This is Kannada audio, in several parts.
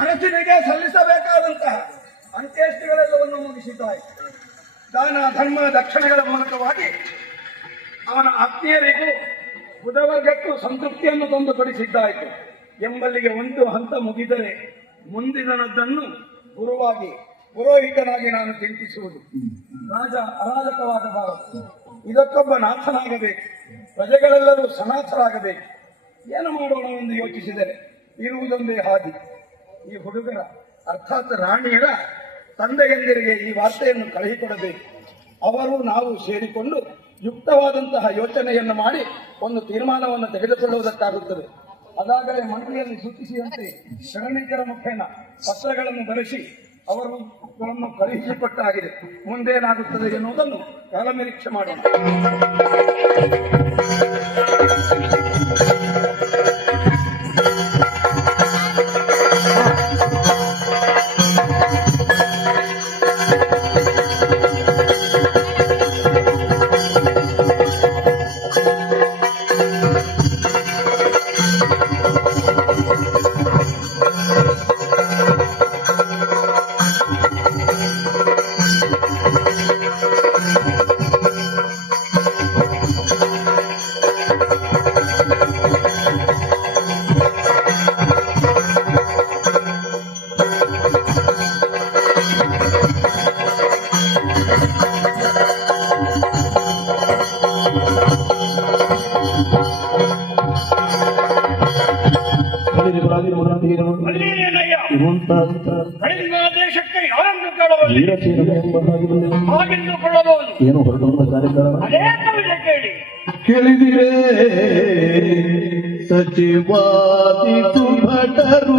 ಅರಸನಿಗೆ ಸಲ್ಲಿಸಬೇಕಾದಂತಹ ಅಂತ್ಯೇಷ್ಟಿಗಳೆಲ್ಲವನ್ನು ಮುಗಿಸಿದ್ದಾಯಿತು. ದಾನ, ಧರ್ಮ, ದಕ್ಷಿಣೆಗಳ ಮೂಲಕವಾಗಿ ಅವನ ಆತ್ಮೀಯರಿಗೂ ಬುಧವರ್ಗಕ್ಕೂ ಸಂತೃಪ್ತಿಯನ್ನು ತಂದು ಕೊಡಿಸಿದ್ದಾಯಿತು. ಎಂಬಲ್ಲಿಗೆ ಒಂದು ಹಂತ ಮುಗಿದರೆ ಮುಂದಿನದನ್ನು ಗುರುವಾಗಿ, ಪುರೋಹಿತನಾಗಿ ನಾನು ಚಿಂತಿಸುವುದು. ರಾಜ ಅರಾಜಕವಾಗಬಾರದು ಇದಕ್ಕೊಬ್ಬ ನಾಥನಾಗಬೇಕು. ಪ್ರಜೆಗಳೆಲ್ಲರೂ ಸನಾಥರಾಗಬೇಕು ಏನು ಮಾಡೋಣ ಎಂದು ಯೋಚಿಸಿದರೆ? ಇರುವುದೊಂದೇ ಹಾದಿ. ಈ ಹುಡುಗರ ಅರ್ಥಾತ್ ರಾಣಿಯರ ತಂದೆಯಂದಿರಿಗೆ ಈ ವಾರ್ತೆಯನ್ನು ಕಳುಹಿಕೊಡಬೇಕು. ಅವರು ನಾವು ಸೇರಿಕೊಂಡು ಯುಕ್ತವಾದಂತಹ ಯೋಚನೆಯನ್ನು ಮಾಡಿ ಒಂದು ತೀರ್ಮಾನವನ್ನು ತೆಗೆದುಕೊಳ್ಳುವುದಕ್ಕಾಗುತ್ತದೆ. ಅದಾಗಲೇ ಮಂತ್ರಿಯಲ್ಲಿ ಸೂಚಿಸಿದಂತೆ ಶರಣಿಕರ ಮುಖೇನ ಪತ್ರಗಳನ್ನು ಬರೆಸಿ ಅವರುಗಳನ್ನು ಕಳುಹಿಸಿಕೊಟ್ಟಾಗಿದೆ ಮುಂದೇನಾಗುತ್ತದೆ ಎನ್ನುವುದನ್ನು ಕಾಲನಿರೀಕ್ಷೆ ಮಾಡೋಣ. ಕಳಿಂಗ ದೇಶಕ್ಕೆ ಯಾರನ್ನು ಕೇಳಬಹುದು? ಏನು ಹೊರಟು ಕಾರ್ಯಕ್ರಮ? ಕೇಳಿ. ಕೇಳಿದಿರೆ ಸಚಿವಾದಿ ಭಟರು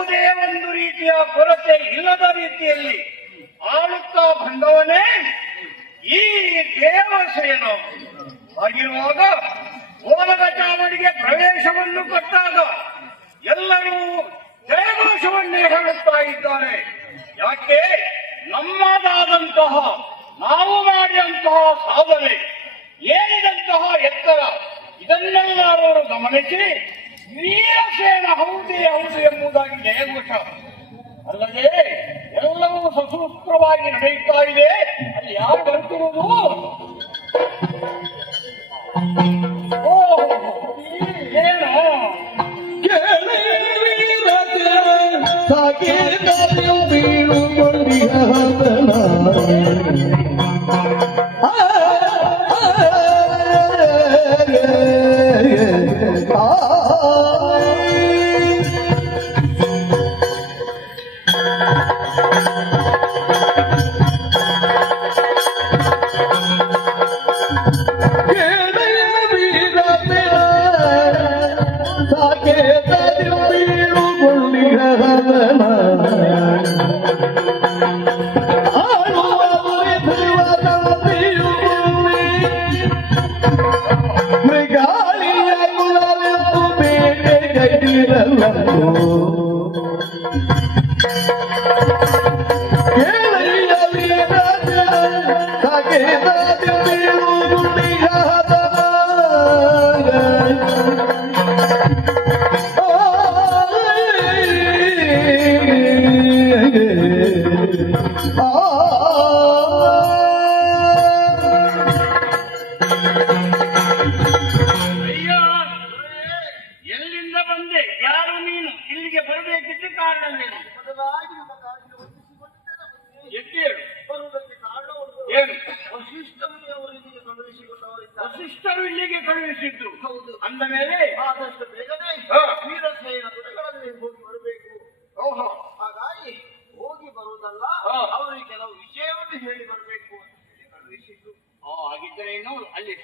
ಯಾವುದೇ ಒಂದು ರೀತಿಯ ಕೊರತೆ ಇಲ್ಲದ ರೀತಿಯಲ್ಲಿ ಆಳುತ್ತಾ ಬಂದವನೇ ಈ ದೇವಸೇನ. ಆಗಿರುವಾಗ ಓಲದ ಚಾವಣಿಗೆ ಪ್ರವೇಶವನ್ನು ಕೊಟ್ಟಾಗ ಎಲ್ಲರೂ ಜಯಘೋಷವನ್ನೇ ಹೇಳುತ್ತಾ ಇದ್ದಾರೆ. ಯಾಕೆ? ನಮ್ಮದಾದಂತಹ ನಾವು ಮಾಡಿದಂತಹ ಸಾಧನೆ, ಏರಿದಂತಹ ಎತ್ತರ ಇದನ್ನೆಲ್ಲರೂ ಗಮನಿಸಿ ವೀರಸೇನ ಹೌದೇ ಹೌದು ಎಂಬುದಾಗಿ ಜಯಘೋಷ ಅಲ್ಲದೆ ಎಲ್ಲವೂ ಸಸೂತ್ರವಾಗಿ ನಡೆಯುತ್ತಾ ಇದೆ. ಅಲ್ಲಿ ಯಾರು ಬರ್ತಿರುವುದು ಏನು ಸಾಕೇತಾಯು मृगाल ಎಲ್ಲಿಂದ ಬಂದೆ? ಯಾರು ನೀನು? ಇಲ್ಲಿಗೆ ಬರಬೇಕಿದ್ದು ಕಾರಣವೇನು ಏನು ಇಲ್ಲಿಗೆ ಕಳುಹಿಸಿದ್ರು ಅಂದ ಮೇಲೆ ಆದಷ್ಟು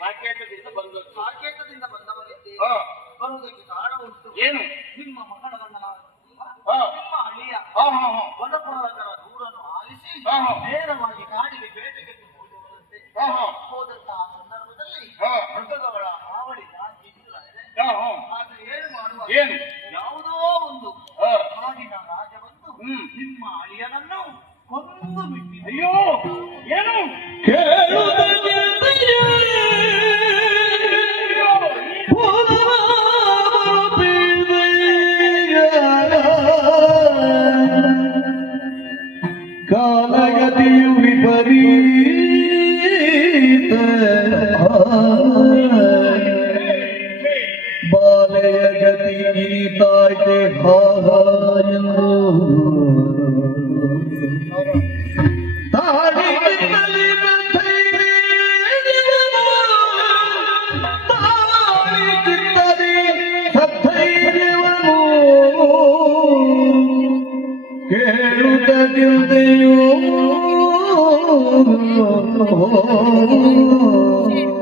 ಸಾಕೇತದಿಂದ ಬಂದದ್ದು ಸಾಕೇತದಿಂದ ಬಂದವನಿಗೆ ಹಾ. ಬರುವುದಕ್ಕೆ ಕಾರಣ ಉಂಟು ಏನು ನಿಮ್ಮ ಮಗಳ ಗಂಡನಾದ ಹಾ. ನಿಮ್ಮ ಅಳಿಯ ಹಾ ಹಾ ಹಾ ವನಪಾಲಕರ ದೂರನ್ನು ಆಲಿಸಿ ಹಾ, ಹಾ. ನೇರವಾಗಿ ಕಾಡಿಗೆ ಬೇಟೆಗೆ ಹೋಗುವಂತೆ ಹಾ, ಹಾ. ಹೋದಂತಹ ಸಂದರ್ಭದಲ್ಲಿ ಹಾ. ಮೃಗಗಳ ಹಾವಳಿ ಜಾಸ್ತಿ ಇದೆ. ಹಾ, ಹಾ. ಆದ್ರೆ ಏನು ಮಾಡುವ ಏನು? ಯಾವುದೋ ಒಂದು ಹಾ. ಕಾಡಿನ ರಾಜ ಬಂದು ಹ್ಮ್. ನಿಮ್ಮ ಅಳಿಯನನ್ನು ಕೊಂದು ಬಿಟ್ಟಿದೆ ಅಯ್ಯೋ ಏನು ಕಾಲಗತಿಯು दे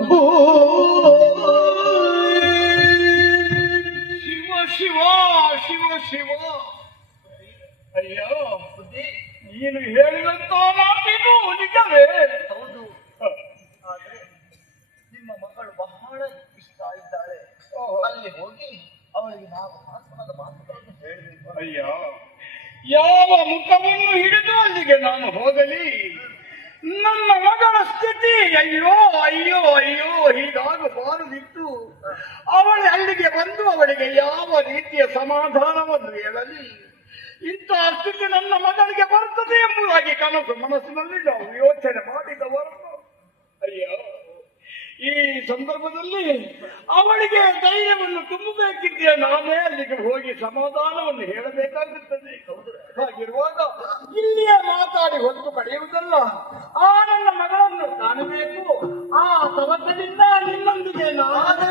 हो शिव शिवा शिव ಅಯ್ಯೋ ಬುದ್ಧಿ ನೀನು ಹೇಳಿದಂತ ಮಾತಿನೂ ನಿಜವೇ ಹೌದು. ಆದ್ರೆ ನಿಮ್ಮ ಮಗಳು ಬಹಳ ಇಷ್ಟ ಇದ್ದಾಳೆ. ಅಲ್ಲಿ ಹೋಗಿ ಅವಳಿಗೆ ನಾವು ಹಾಸನದ ಮಾತುಗಳನ್ನು ಹೇಳಬೇಕು. ಅಯ್ಯ ಯಾವ ಮುಖವನ್ನು ಹಿಡಿದು ಅಲ್ಲಿಗೆ ನಾನು ಹೋಗಲಿ? ನನ್ನ ಮಗಳ ಸ್ಥಿತಿ ಅಯ್ಯೋ ಅಯ್ಯೋ ಅಯ್ಯೋ ಹೀಗಾಗಬಾರದಿತ್ತು. ಅವಳು ಅಲ್ಲಿಗೆ ಬಂದು ಅವಳಿಗೆ ಯಾವ ರೀತಿಯ ಸಮಾಧಾನವನ್ನು ಹೇಳಲಿ? ಇಂತಹ ಸ್ಥಿತಿ ನನ್ನ ಮಗಳಿಗೆ ಬರುತ್ತದೆ ಎಂಬುದಾಗಿ ಕನಸು ಮನಸ್ಸಿನಲ್ಲಿ ನಾವು ಯೋಚನೆ ಮಾಡಿದವರು ಅಯ್ಯೋ, ಈ ಸಂದರ್ಭದಲ್ಲಿ ಅವಳಿಗೆ ಧೈರ್ಯವನ್ನು ತುಂಬಬೇಕಿದ್ದೆ ನಾನೇ ಅಲ್ಲಿಗೆ ಹೋಗಿ ಸಮಾಧಾನವನ್ನು ಹೇಳಬೇಕಾಗುತ್ತದೆ ಹಾಗಿರುವಾಗ ಇಲ್ಲಿಯೇ ಮಾತಾಡಿ ಹೊತ್ತು ಪಡೆಯುವುದಲ್ಲ ಆ ನನ್ನ ಮಗಳನ್ನು ಕಾಣಬೇಕು. ಆ ತವಕದಿಂದ ನಿನ್ನೊಂದಿಗೆ ನಾನು